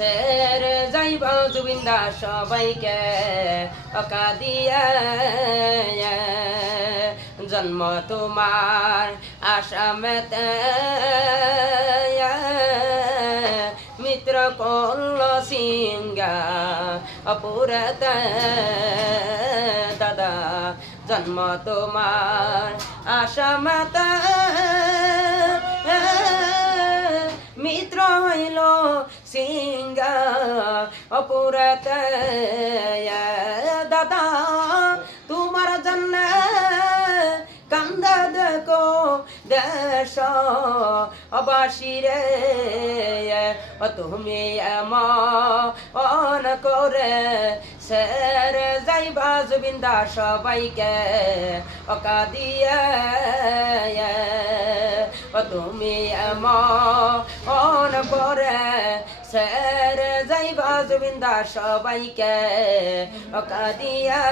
সেরে যাইব জুবিন্দা সবাইকে অকা দিয়া জন্ম তোমার আসামেতে মিত্র কল্ল সিংহা অপুরতে দাদা জন্ম তোমার আসামেতে মিত্র হইল সিংহা অপুরতে দাদা তোমার জন্য কান্দা দেখো দেশ অবাসীরে তুমি এমন করে সের যাইবা জুবিন্দা সবাইকে অকা দিয়ে তুমি এমন করে সের যাইবা জুবিন্দা সবাইকে অকা দিয়ে